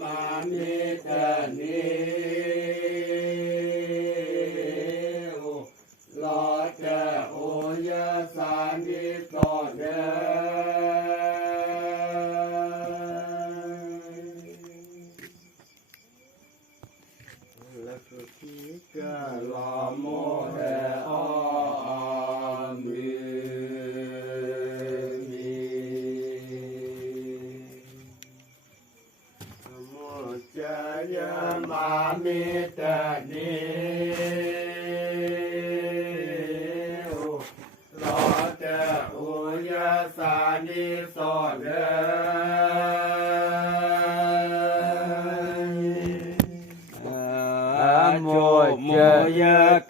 มามิตานิลอเจโอยสานิโตเดกะลาโมเฮอมิมิโมจายมามิตานิลอเจโอยสานิโสเดโมย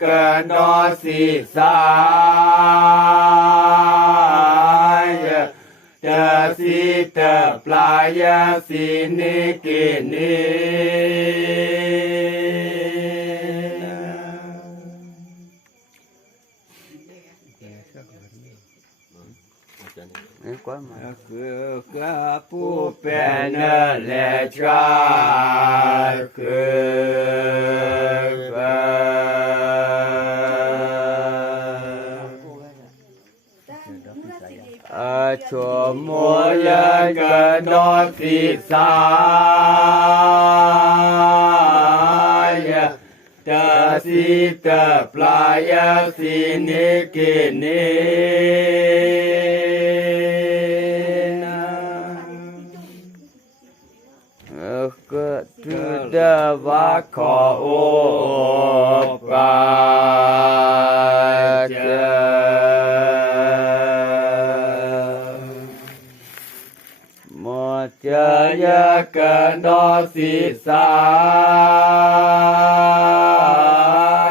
กะดอสิสายเตสิเตปลายสินิกินิคือผู้เป็นและชาชั่วโมยกะดอสิสายเตสิเตปลายสินิกินิก็จุดวะขอโอปาเจโมจายกะดอสิสา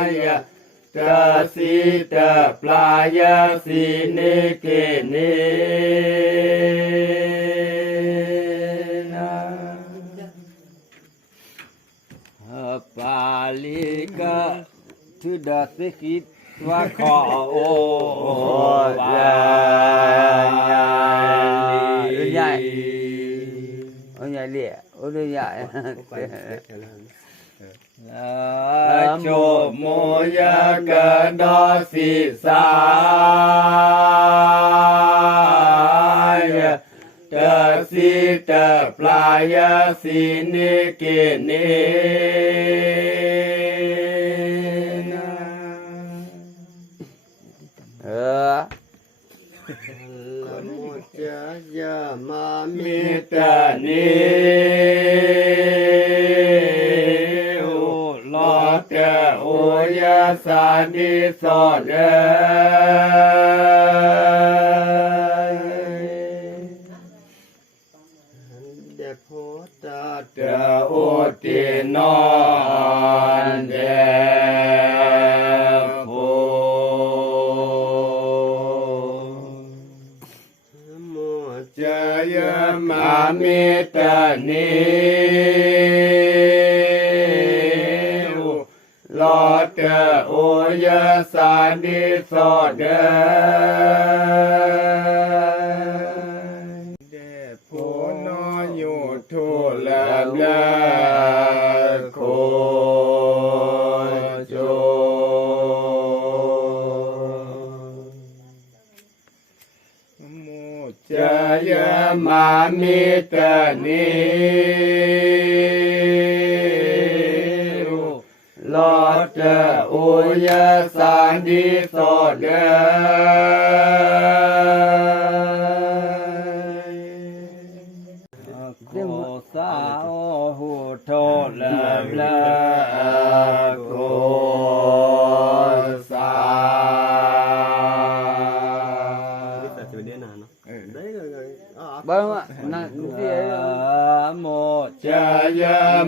ยเตสิเตปลายสินิกินิปาลิกะทุดาสิกิตวะขอโอปาลิใหญ่โอ้ใหญ่เลยโอ้ใหญ่โชโมยกะดอสิสายเตสิเตปลายสินิกินิละโมจายามามิตานิลอเตโอยสานิโสเดโพตาเตโอตินอนเดโพโมจายมามิตานิลอเตโอยสานิโสเดทุลลาโคโจโมจายมามิตานิลอเตโอยสานิโสเดสาวหูโทลลาโคสาบ้างอ่ะนั่นที่โมจาย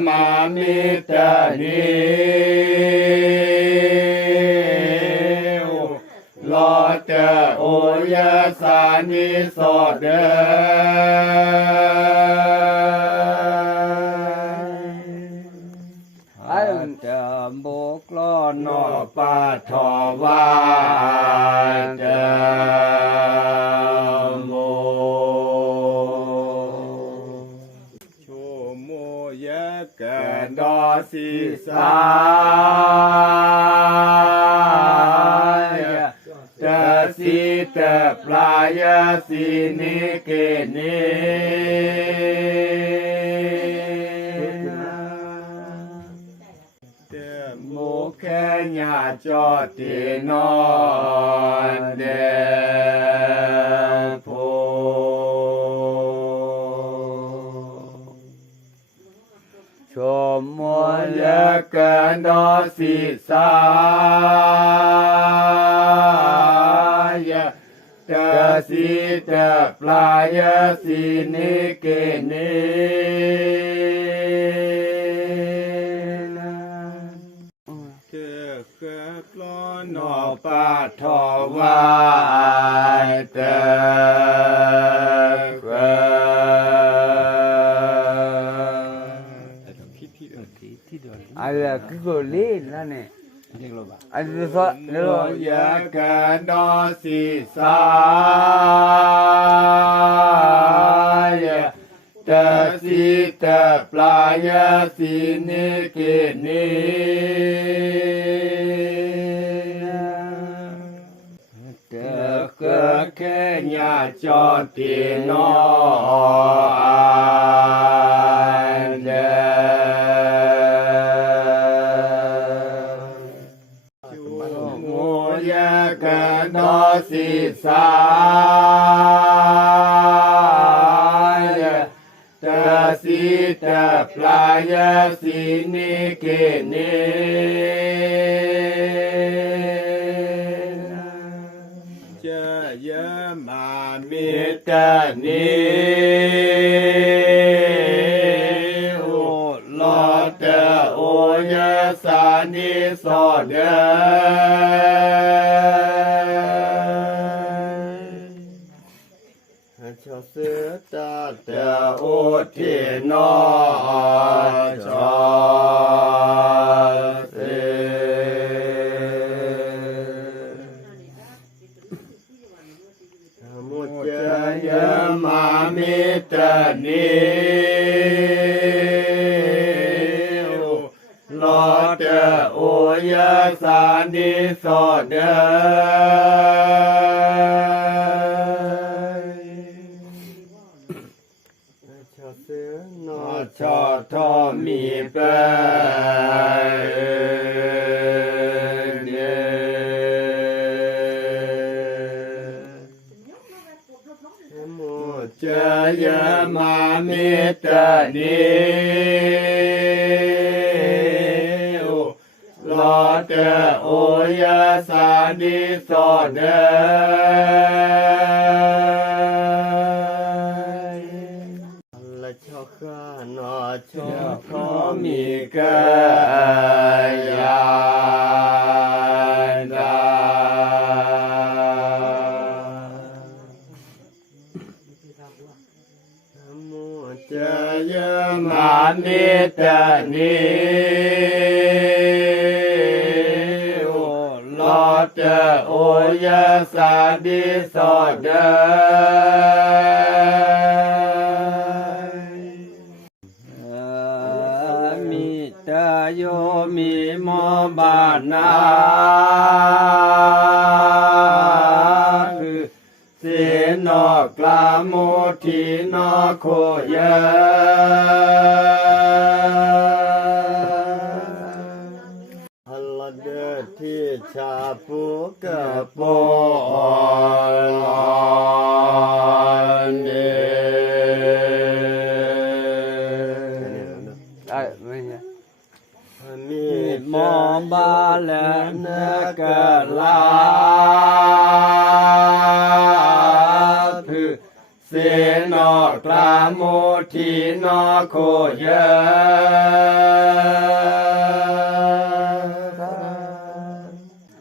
มามิตานิลอเตโอยสานิโสเดโบกลอนอปาทวาเตโมโชโม ยะกันดอสีสา ตะสีตะปลายสีนิเกเนโมแค่ญาจอตินอนเดโพชมมยกันดอสีสายตะสีตะปลายสีนิเกเนปลอนอ ปาทวายเตกอะไรก็กูเล่นแล้วเนี่ยอะไรก็เรื่อง ยะกันดอสีสายตะสีตะปลายสีนิเกเนก็แค่ญาจอตินอนเดโมยะกันดอสีสายตะสีตะปลายสีนิเกเนจะยะมามิตานิโอลอเตโอยะสานิโสเดชอเสตาเตโอทิโนชอเสมุจยะมามิตานิโลเตโอยะสานิโสเดชอทอมีเปเนโมจยะมามิตานิโลเตโอยะสานิโสเดนอชอขอมีกายาดาโมจยะมามิตานิโอลอเตโอยะสาดิโสเดโยมีโมบานาคือเสนอกลาโมทีนอโคยะฮัลเดที่ชาปุกะโปลอนเดมอบาลนกลาคือเสนอกลาโมทีนอโคยะ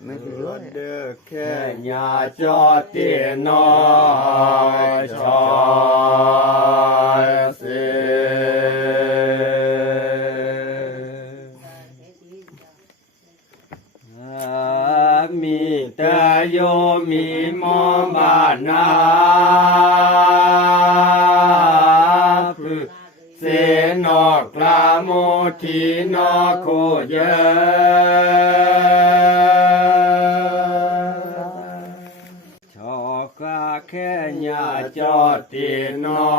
ไม่ถือเด้อแค่ญาจอตินอชอเสมีตาโยมีโมบานาพึเสนอกลา าโมทีนอโคเยชอกาแค่ญา จอตีน้อ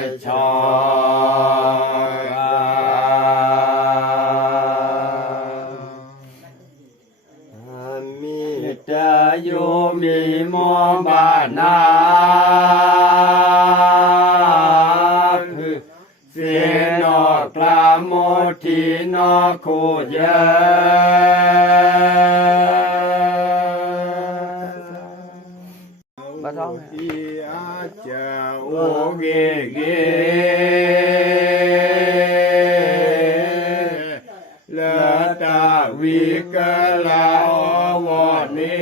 ยชอกมีตาโยมีมอบานาเสียนอกลาโมทีนอโคเยบ่ต้อง อีอาจาโอเกเกละตาวิกลาอวนี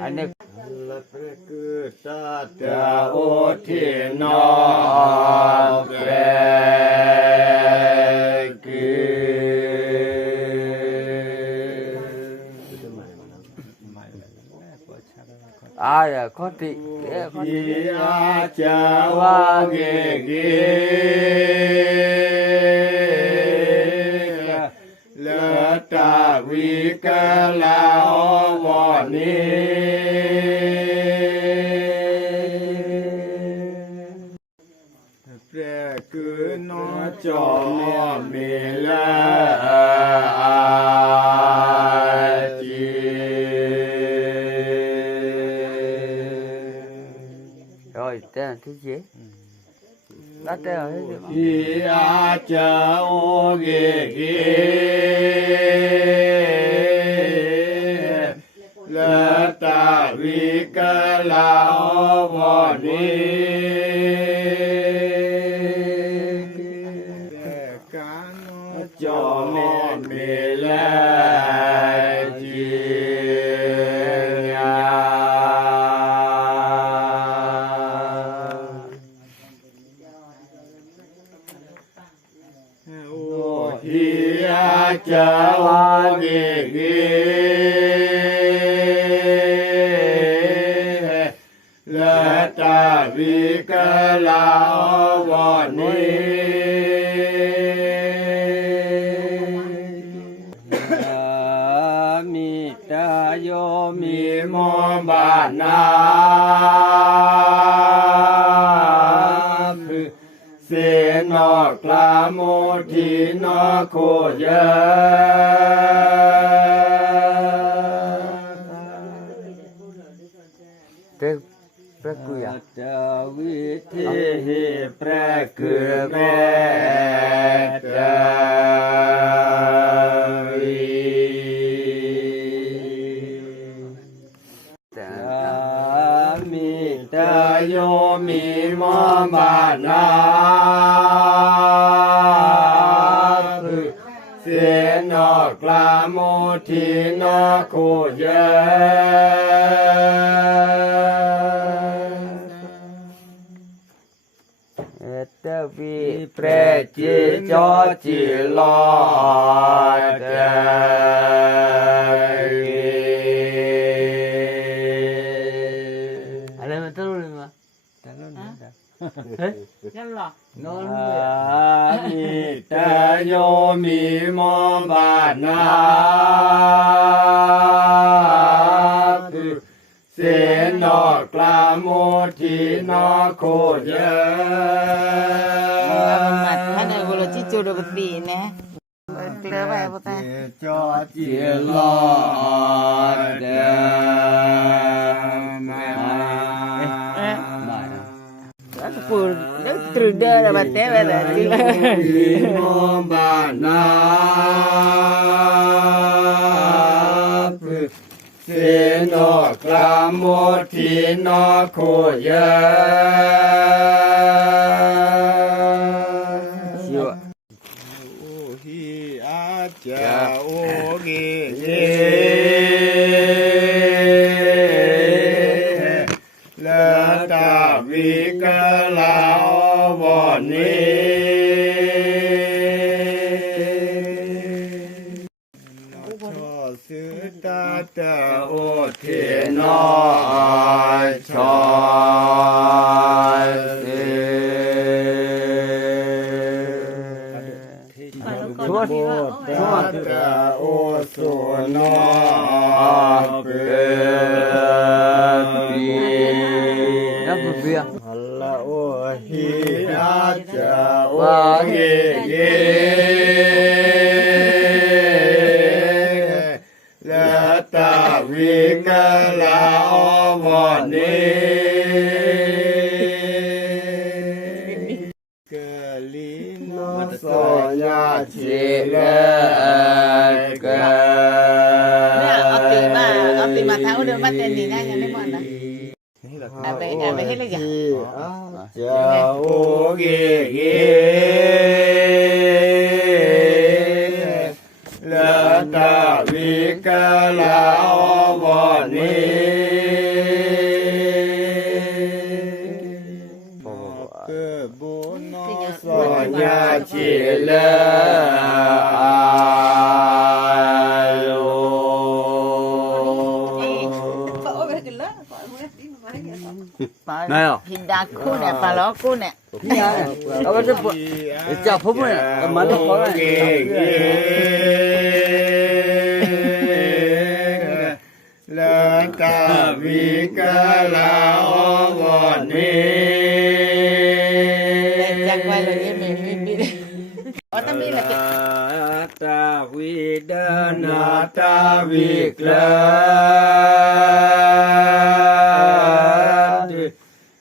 อันนี้ ละเพกุตาตาโอทินอเปรกุข้อที่ข้อ อี ที่ อาจาวาเกเกละตาวิกลาอวนีแปรคือนอจอมเมลาจีrồi tên là thứ gì lá tên là thứ gìอีอาจาโอเกเกละตาวิกลาอวนีจอมเมลาจีญาโอฮิอาจาวาเกเกละตาวิกลาอวนีมีตาโยมี มีโมบานาเสนอกลาโมทีนอโคเยเต็มเต็มกุย ตาวิธีแปรคือแม่ตาวิ มิตาโยมีมอบานาเสนอกลาโมทีนอโคเยตวีเป เป ร ร จิ จิ จ จ อ อ จิ จิลอดอะไรมันตะลุเลยมั้ยตะลุนี่เฮ้ย นั่นหรอน อน มิตาโยมีมอบานาเสนอกลาโมทีนอโคเย มัดให้ในวรจิจูดบตีนะเกลือไปพุทธะ จอจิลอดมา มานะ แล้วกูนึกตรึเดอร์มาเตะไปเลยจิละ มีมบานาเสนอกลาโมทีนอโคเย ชิว โอฮิอาจาโอเกเยละตาวิกลาอวนีชอสุตาตาโอเทนอชอเส โบตัสสะโอสุนอเปปีฮัลโลโอหิอาจาโอเยเยละตาวิกะลาโอวะเนกะลิโนโสยาชิเลกะ เนี่ยเอาตีมาเท้าเดินมาเต้นนี่นะยังไม่หมดนะเอาไปให้เลยจ้ะ จะโอเกเกละตาวิกะลาโอวะเนเกบุโนโสยาชิเลอาโล Này à? Hình đá cũ nè, bà ló cũ nè. Ở bên đây chả phúc này, mà nó có này. La ta vi ca la o vòn Chắc quay rồi đi mình đi. Ở tâm đi là cái Ta vi đa na ta vi la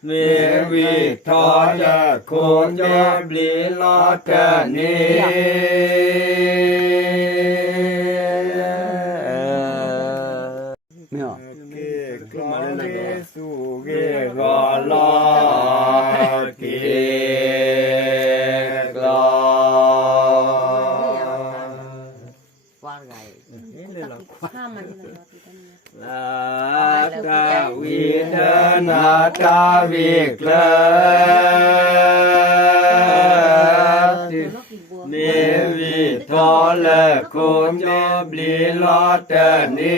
mẹ vi thọ ya khôn ya bli lo ta ni ke glore su ge go lo ke glo qua ngày. La ta vi đa na ta vi la mẹ vi thọ la khôn ya bli lo ta ni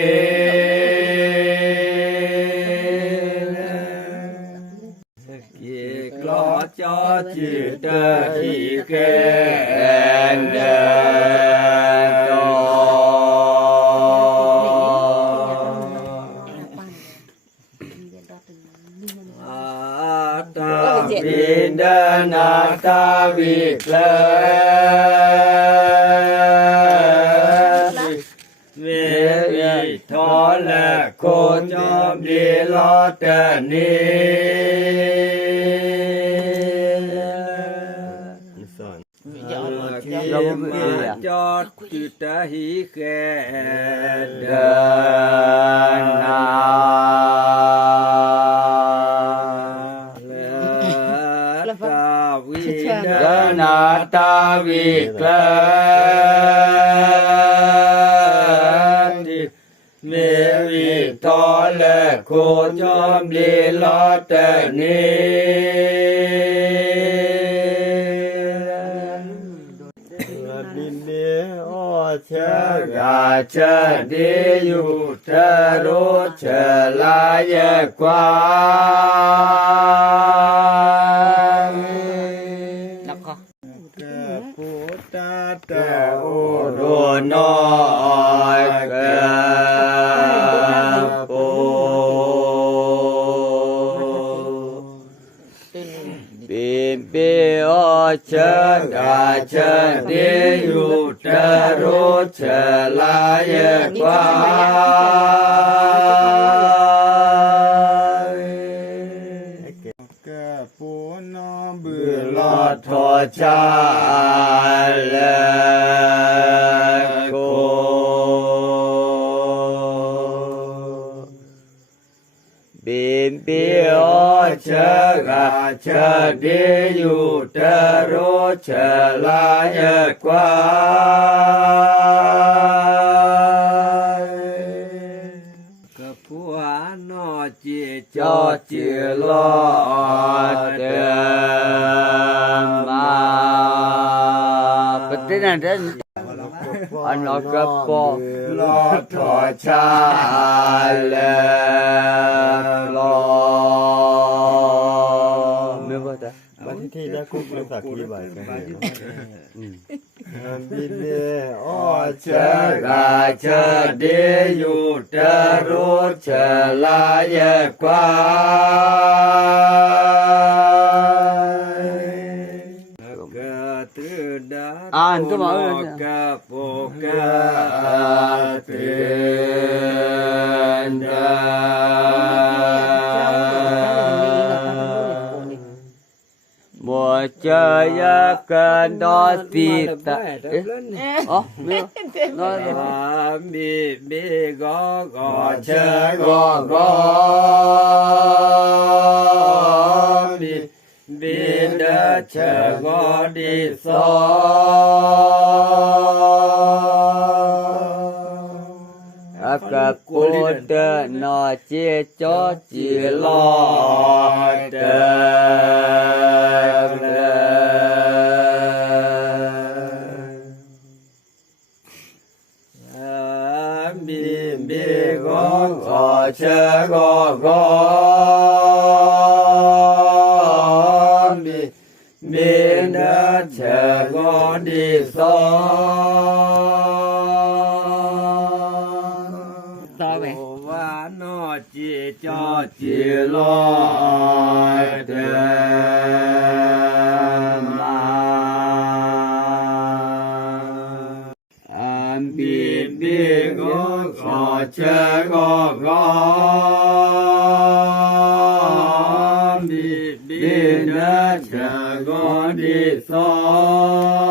lo cho chữ tơ thì khen đàn cho ta vi đa na ta vi la mẹ vi thọ là khôn cho đi lo ta ni cho chữ ta hí khen đàn ta vi đa na ta vi la mẹ vi thọ là khôn cho đi lo ta ni cha gà cha đi yu cha ro cha la ye qua Nó có. ca pu ta ta o ro no ca pu bim bi o cha gà cha đi yu cha ro cha la ye qua ca pu no bư lo tho cha le cô bim bi o cha gà cha đi yu cha ro cha la ye qua Cơ phú á nó chỉ cho chữ lo đêm mà Bất thế này thế Anh nói cơ phó lo thọ cha le lo Mới vô ta บัดที่ได้คุกเลยสักกี่ใบกันบินเดอ้อเชกาเชเดยุตโรเชลายกวา An cái mở mùa chơi cơn đó thì ta nó bị gõ gõ chơi gõ gõ bị đã chờ gõ đi xó các cô đỡ nó chia cho chỉ lo bi gõ gõ chờ gõ gõ bi đã chờ gõ đi xó và nó chỉ cho chỉ lo mà bi gõ gõ chờ gõ gõ bi đã chờ gõ đi xó